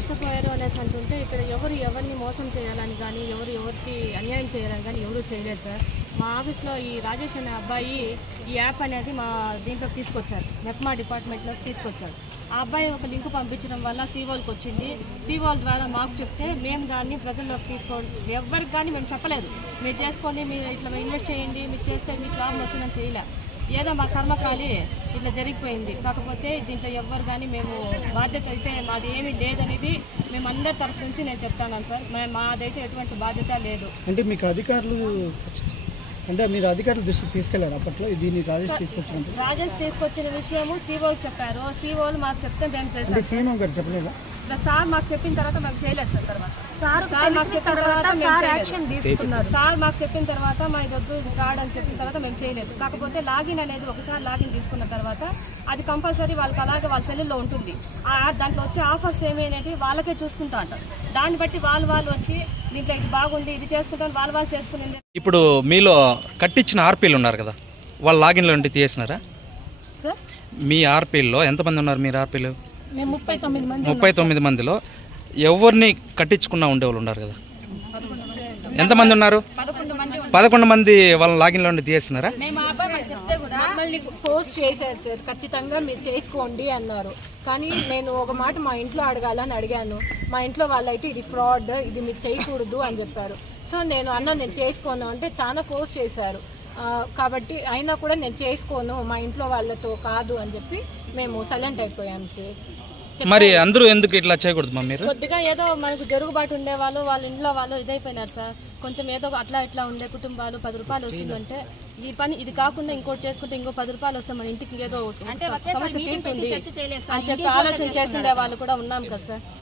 నష్టపోయారు అనేసి అంటుంటే ఇక్కడ ఎవరు ఎవరిని మోసం చేయాలని కానీ ఎవరు ఎవరికి అన్యాయం చేయాలని కానీ ఎవరు చేయలేదు సార్ మా ఆఫీస్లో ఈ రాజేష్ అనే అబ్బాయి ఈ యాప్ అనేది మా దీంట్లో తీసుకొచ్చారు మెప్మా డిపార్ట్మెంట్లో తీసుకొచ్చారు ఆ అబ్బాయి ఒక లింక్ పంపించడం వల్ల సీవోల్కి వచ్చింది సీవోల్ ద్వారా మాకు చెప్తే మేము దాన్ని ప్రజల్లోకి తీసుకోండి ఎవరికి కానీ మేము చెప్పలేదు మీరు చేసుకోండి మీరు ఇట్లా ఇన్వెస్ట్ చేయండి మీరు చేస్తే మీకు లాభం వస్తుందని చేయలేదు ఏదో మా కర్మకాలి ఇట్లా జరిగిపోయింది కాకపోతే దీంట్లో ఎవ్వరు కానీ మేము బాధ్యత అయితే మాది ఏమీ లేదనేది అందరి తరఫు నుంచి నేను చెప్తాను సార్ మాదైతే ఎటువంటి బాధ్యత లేదు అంటే మీకు అధికారులు అంటే మీరు అధికారులు దృష్టికి తీసుకెళ్ళారు అప్పట్లో దీన్ని రాజేష్ తీసుకొచ్చిన రాజేష్ తీసుకొచ్చిన విషయము సీఓలు చెప్పారు సీఓలు మాకు చెప్తే మేము చేస్తాం సీఎం గారు చెప్పలేదా సార్ మాకు చెప్పిన తర్వాత మాకు చేయలేదు సార్ తర్వాత సార్ మాకు చెప్పిన తర్వాత సార్ యాక్షన్ తీసుకున్నారు సార్ మాకు చెప్పిన తర్వాత మా ఇదొద్దు రావడానికి చెప్పిన తర్వాత మేము చేయలేదు కాకపోతే లాగిన్ అనేది ఒకసారి లాగిన్ తీసుకున్న తర్వాత అది కంపల్సరీ వాళ్ళకి అలాగే వాళ్ళ సెల్లుల్లో ఉంటుంది దాంట్లో వచ్చే ఆఫర్స్ ఏమైనవి వాళ్ళకే చూసుకుంటా అంట దాన్ని బట్టి వాళ్ళు వాళ్ళు వచ్చి దీంట్లో ఇది బాగుంది ఇది చేసుకుంటాను వాళ్ళు వాళ్ళు చేసుకుని ఇప్పుడు మీలో కట్టించిన ఆర్పీలు ఉన్నారు కదా వాళ్ళు లాగిన్లో ఉండి తీసినారా మీ ఆర్పీల్లో ఎంతమంది ఉన్నారు మీరు ఆర్పీలు ముప్పై తొమ్మిది మంది ముప్పై తొమ్మిది మందిలో ఎవరిని కట్టించుకున్నా ఉండేవాళ్ళు ఉన్నారు కదా ఎంతమంది ఉన్నారు పదకొండు మంది వాళ్ళ లాగిన్లో నుండి తీస్తున్నారా ఫోర్స్ చేశారు సార్ ఖచ్చితంగా మీరు చేసుకోండి అన్నారు కానీ నేను ఒక మాట మా ఇంట్లో అడగాలని అడిగాను మా ఇంట్లో వాళ్ళైతే ఇది ఫ్రాడ్ ఇది మీరు చేయకూడదు అని చెప్పారు సో నేను అన్న నేను చేసుకోను అంటే చాలా ఫోర్స్ చేశారు కాబట్టి అయినా కూడా నేను చేసుకోను మా ఇంట్లో వాళ్ళతో కాదు అని చెప్పి మేము సైలెంట్ అయిపోయాం సార్ మరి అందరూ ఎందుకు ఇట్లా చేయకూడదు మా మీరు కొద్దిగా ఏదో మనకు జరుగుబాటు ఉండే వాళ్ళు వాళ్ళ ఇంట్లో వాళ్ళు ఇదైపోయినారు సార్ కొంచెం ఏదో అట్లా ఇట్లా ఉండే కుటుంబాలు పది రూపాయలు అంటే ఈ పని ఇది కాకుండా ఇంకోటి చేసుకుంటే ఇంకో పది రూపాయలు వస్తే మన ఇంటికి ఏదో సమస్య అని చెప్పి ఆలోచన చేసిండే వాళ్ళు కూడా ఉన్నాం కదా సార్